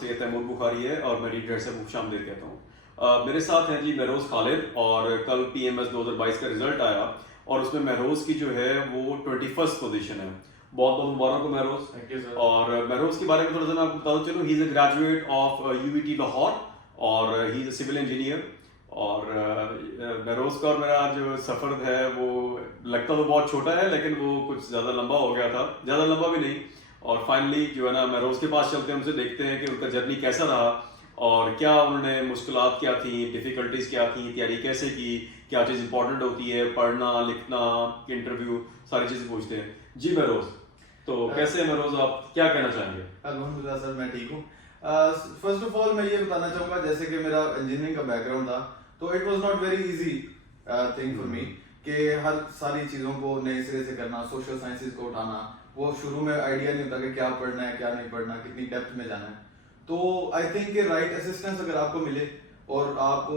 सैयद तैमूर बुखारी है और मैं रीडर से खुशामदीद कहता हूँ। मेरे साथ हैं जी महरोज़ खालिद और कल PMS 2022 का रिजल्ट आया और उसमें महरोज़ की जो है वो 21st पोजीशन है। बहुत बहुत मुबारक हो महरोज़। Thank you sir. और महरोज़ के बारे में थोड़ा सा मैं आपको बताता चलूँ, he is a graduate of UVT Lahore और he is a civil engineer. और महरोज़ का और मेरा जो सफ़र है वो लगता तो बहुत छोटा है लेकिन वो कुछ ज़्यादा लंबा हो गया था, ज़्यादा लंबा भी नहीं। और फाइनली जो है ना महरोज़ के पास चलते हैं, उनसे देखते हैं कि उनका जर्नी कैसा रहा और क्या उन्होंने मुश्किलात क्या थी, डिफ़िकल्टीज़ क्या थी, तैयारी कैसे की, क्या चीज़ इंपॉर्टेंट होती है, पढ़ना लिखना, इंटरव्यू, सारी चीज़ें पूछते हैं। जी महरोज़, तो कैसे हैं महरोज़, आप क्या कहना चाहेंगे? अल्हम्दुलिल्लाह सर, मैं ठीक हूँ। फर्स्ट ऑफ ऑल मैं ये बताना चाहूँगा, जैसे कि मेरा इंजीनियरिंग का बैकग्राउंड था, तो it was not very easy thing for me कि हर सारी चीज़ों को नए सिरे से करना, सोशल साइंसेज को उठाना, वो शुरू में आइडिया नहीं होता कि क्या पढ़ना है, क्या नहीं पढ़ना, कितनी डेप्थ में जाना है। तो आई थिंक कि राइट असिस्टेंस अगर आपको मिले और आपको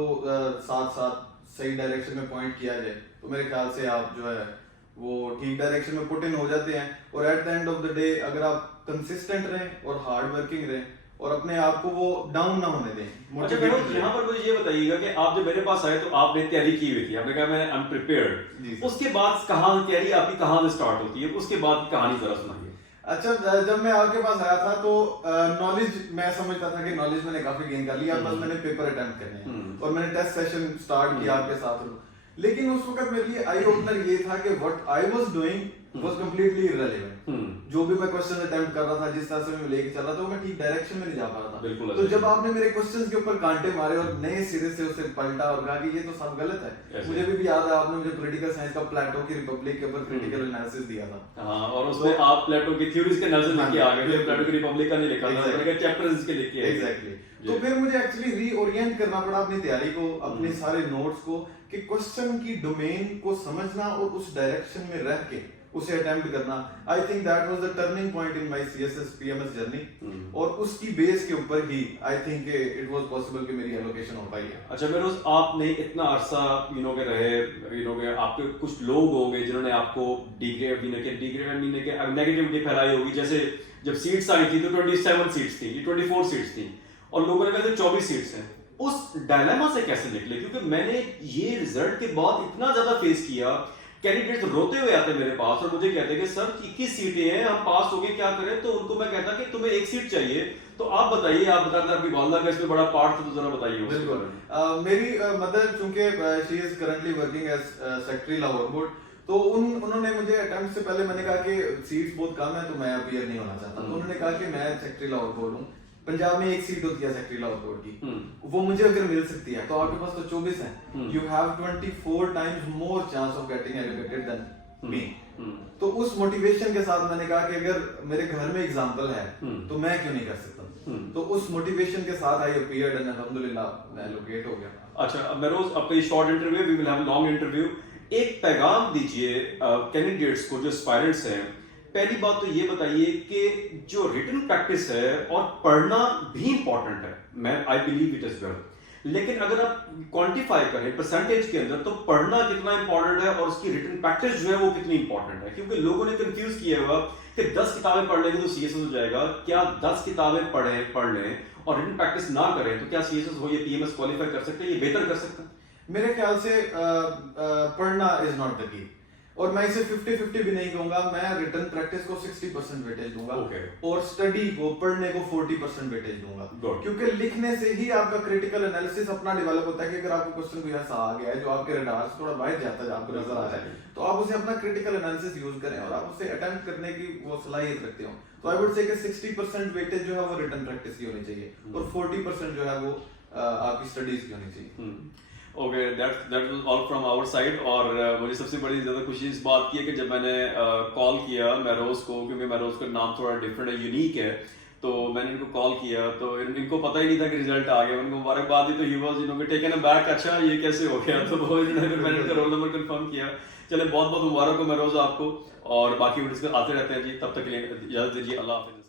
साथ साथ सही डायरेक्शन में पॉइंट किया जाए, तो मेरे ख्याल से आप जो है वो ठीक डायरेक्शन में पुट इन हो जाते हैं। और at the end of the day अगर आप कंसिस्टेंट रहें और हार्ड वर्किंग रहें और अपने आप को वो डाउन ना होने दें। अच्छा महरोज़, यहाँ पर मुझे ये बताइएगा कि आप जब मेरे पास आए तो आपने तैयारी की हुई थी, आपने कहा मैं अनप्रिपेयर्ड, उसके बाद कहाँ तैयारी आपकी कहाँ से स्टार्ट होती है, उसके बाद की कहानी जरा सुनाइए। अच्छा, जब मैं आपके पास आया था तो नॉलेज मैं समझता था कि नॉलेज मैंने काफी गेन कर लिया, बस मैंने पेपर अटेम्प्ट करने हैं और मैंने टेस्ट सेशन स्टार्ट किया आपके साथ। लेकिन उस वक्त मेरे लिए आई ओपनर ये था कि what I was doing was completely irrelevant. जो भी मैं क्वेश्चन अटेम्प्ट कर रहा था, जिस तरह से मैं लेके चल रहा था, वो मैं ठीक डायरेक्शन में नहीं जा पा रहा था। तो जब आपने मेरे क्वेश्चंस के ऊपर कांटे मारे और नए सिरे से उसे पलटा और कहा कि ये तो सब गलत है, मुझे भी याद है आपने मुझे पॉलिटिकल साइंस का प्लेटो की रिपब्लिक के ऊपर क्रिटिकल एनालिसिस दिया था। हाँ, और उसमें आप प्लेटो की थ्योरीज के एनालिसिस लेके आ गए थे, प्लेटो की रिपब्लिक का नहीं लिखा था, मैंने कहा चैप्टर्स के लेके आए। एग्जैक्टली। तो फिर मुझे एक्चुअली रीओरिएंट करना पड़ा अपनी तैयारी को, अपने सारे नोट्स को, कि क्वेश्चन की डोमेन को समझना और उस डायरेक्शन में रह के उसे अटेम्प्ट करना। I think that was the turning point in my CSS PMS journey. और उसकी बेस के ऊपर ही I think it was possible कि मेरी एलोकेशन हो पाई है। अच्छा महरोज़, आपने इतना अरसा के रहे, के आपके कुछ लोग होंगे जिन्होंने आपको डिग्रेड के नेगेटिविटी फैलाई होगी। जैसे जब सीट्स आई थी तो 27 सीट्स थी, 24 सीट्स थी और लोगों ने कहा था 24 सीट्स हैं। उस डायलेमा से कैसे निकले? क्योंकि मैंने ये रिजल्ट के बाद इतना ज्यादा फेस किया, कैंडिडेट्स रोते हुए आते मेरे पास और मुझे कहते कि सर 21 सीटें हैं, हम पास हो गए, क्या करें? तो उनको मैं कहता कि तुम्हें एक सीट चाहिए, तो आप बताइए, आप बताते आपकी वालदा का इसमें बड़ा पार्ट था, तो जरा बताइए। बिल्कुल। मेरी मदर चूंकि she is currently working as secretary Lahore board, तो उन्होंने मुझे अटेम्प्ट से पहले, मैंने कहा कि सीट्स बहुत कम है तो मैं अपीयर नहीं होना चाहता, तो उन्होंने कहा कि मैं सेक्रेटरी लाहौर बोर्ड हूँ, पंजाब में एक सीट होती है सेक्रेटरी लाहौर बोर्ड की, वो मुझे अगर मिल सकती है तो आपके पास तो 24 है, you have 24 times more chance of getting allocated than me. तो उस मोटिवेशन के साथ मैंने कहा कि अगर मेरे घर में एग्जांपल है तो मैं क्यों नहीं कर सकता। तो उस मोटिवेशन के साथ आई अपीयर्ड एंड अल्हम्दुलिल्लाह मैं एलोकेट हो गया। अच्छा महरोज़, अपनी short interview, we will have long interview, एक पैगाम दीजिए कैंडिडेट्स को जो एस्पायरेंट्स हैं। पहली बात तो ये बताइए कि जो रिटन प्रैक्टिस है और पढ़ना भी इंपॉर्टेंट है, मैं I believe it is well, लेकिन अगर आप क्वांटिफाई करें परसेंटेज के अंदर तो पढ़ना कितना इंपॉर्टेंट है और उसकी रिटन प्रैक्टिस जो है वो कितनी इंपॉर्टेंट है? क्योंकि लोगों ने कंफ्यूज किया हुआ कि 10 किताबें पढ़ लेंगे तो CSS हो जाएगा। क्या 10 किताबें पढ़ लें और रिटन प्रैक्टिस ना करें तो क्या CSS हो या PMS क्वालिफाई कर सकते हैं, ये बेहतर कर सकते हैं? मेरे ख्याल से पढ़ना इज नॉट द की, और मैं इसे 50-50 भी नहीं कहूंगा, मैं रिटन प्रैक्टिस को 60% वेटेज दूंगा और स्टडी को, पढ़ने को 40% वेटेज दूंगा। क्योंकि लिखने से ही आपका क्रिटिकल एनालिसिस अपना डेवलप होता है कि अगर आपको क्वेश्चन कोई ऐसा आ गया है जो आपके रडार से थोड़ा बाहर जाता है, आपको नजर आ रहा है, तो आप उसे अपना क्रिटिकल एनालिसिस यूज करें और आप उसे अटेम्प्ट करने की वो सलाहियत रखते हो। तो आई वुड से कि 60% वेटेज जो है वो रिटन प्रैक्टिस की होनी चाहिए और 40% जो है वो आपकी स्टडीज की होनी चाहिए। Okay, that was all from our side. और मुझे सबसे बड़ी ज़्यादा खुशी इस बात की है कि जब मैंने कॉल किया महरोज़ को, क्योंकि महरोज़ का नाम थोड़ा डिफरेंट है, यूनिक है, तो मैंने इनको कॉल किया तो इनको पता ही नहीं था कि रिजल्ट आ गया। उनको मुबारकबाद दी तो ही वाज टेकन अबैक, अच्छा ये कैसे हो गया? तो वो इन्होंने फिर मैंने रोल नंबर कंफर्म किया। चले, बहुत बहुत मुबारक हो महरोज़ आपको, और बाकी वीडियोस आते रहते हैं जी। तब तक के लिए इजाज़त दीजिए, अल्लाह हाफ़िज़।